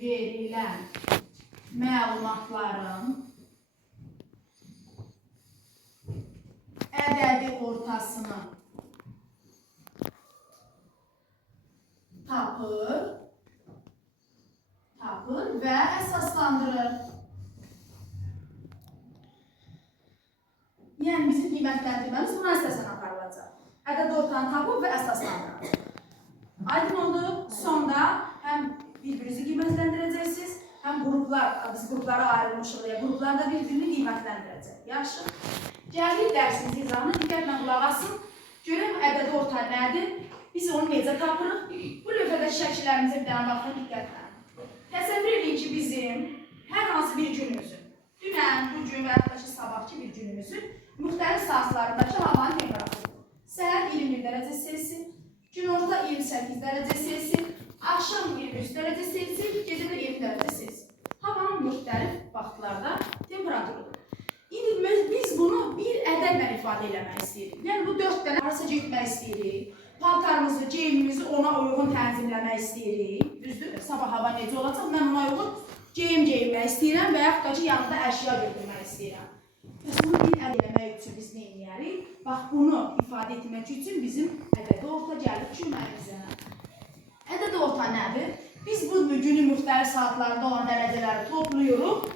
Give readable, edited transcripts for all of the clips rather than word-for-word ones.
verilən məlumatların ədədi ortasını tapır və əsaslandırır. Yəni bizim qiymətləndirməmiz buna əsasən aparılacaq. Ədədi ortanı tapıb və əsaslandıracaq. Aydın oldu. Sonda həm bir-birinizi qiymətləndirəcəksiniz, həm qruplar, biz qruplara ayrılmışıq deyə qruplar da bir-birini qiymətləndirəcək. Yaxşı. Gəldik dərsimizin izahına, diqqətlə qulaq asın. Görək ədədi orta nədir? Biz onu necə tapırıq? Bu lövhədə şəkillərimizə bir dənə baxın, diqqətlə. Təsəvvür edin ki, bizim hər hansı bir günümüzün, dünən, bugün və yaxud sabahki bir günümüzün müxtəlif saatlarındakı havanın temperaturu. Səhər 21 dərəcə Selsi, günorta 28 dərəcə Selsi, axşam 23 dərəcə Selsi, gecə də 20 dərəcə Selsi. Havanın müxtəlif vaxtlarda temperaturudur. İndi biz bunu bir ədədlə ifadə eləmək istəyirik. Yəni bu 4 dənə arasa getmək istəyirik. Paltarımızı, geyimimizi ona uyğun tənzimləmək istəyirik. Düzdür? Sabah hava necə olacaq? Mən ona uyğun geyim geyinmək istəyirəm və yaxud da ki, yanında əşya götürmək istəyirəm. Bəs bunu bir ədəd eləmək üçün biz nə edərik? Bax, bunu ifadə etmək üçün bizim ədədi orta gəlir köməyimizə. Ədədi orta nədir? Biz bu günün müxtəlif saatlarında olan dərəcələri toplayırıq.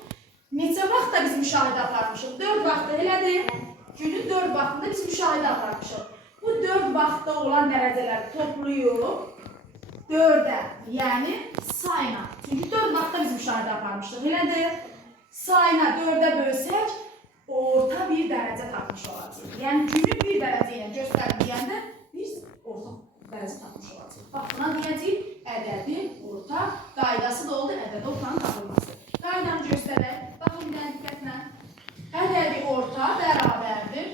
Neçə vaxtda biz müşahidə aparmışıq? 4 vaxtda elədir. Günün 4 vaxtında biz müşahidə aparmışıq. Bu 4 vaxtda olan dərəcələri toplayırıq 4-ə, yəni sayına. Çünki 4 vaxtda biz müşahidə aparmışıq, elədir. Sayına 4-ə bölsək, orta bir dərəcə tapmış olacaq. Yəni günü bir dərəcə ilə göstərməyəndə biz orta dərəcə tapmış olacaq. Bax, buna deyəcəyik, ədədi orta qaydası da oldu, ədədi ortanın tapılması. Qaydanı göstərək, baxın bir dənə diqqətlə. Ədədi orta bərabərdir.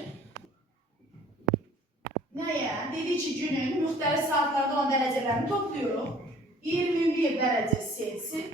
Nəyə? Dedik ki, günün müxtəlif saatlarda olan dərəcələrini toplayırıq. 21 dərəcə Selsi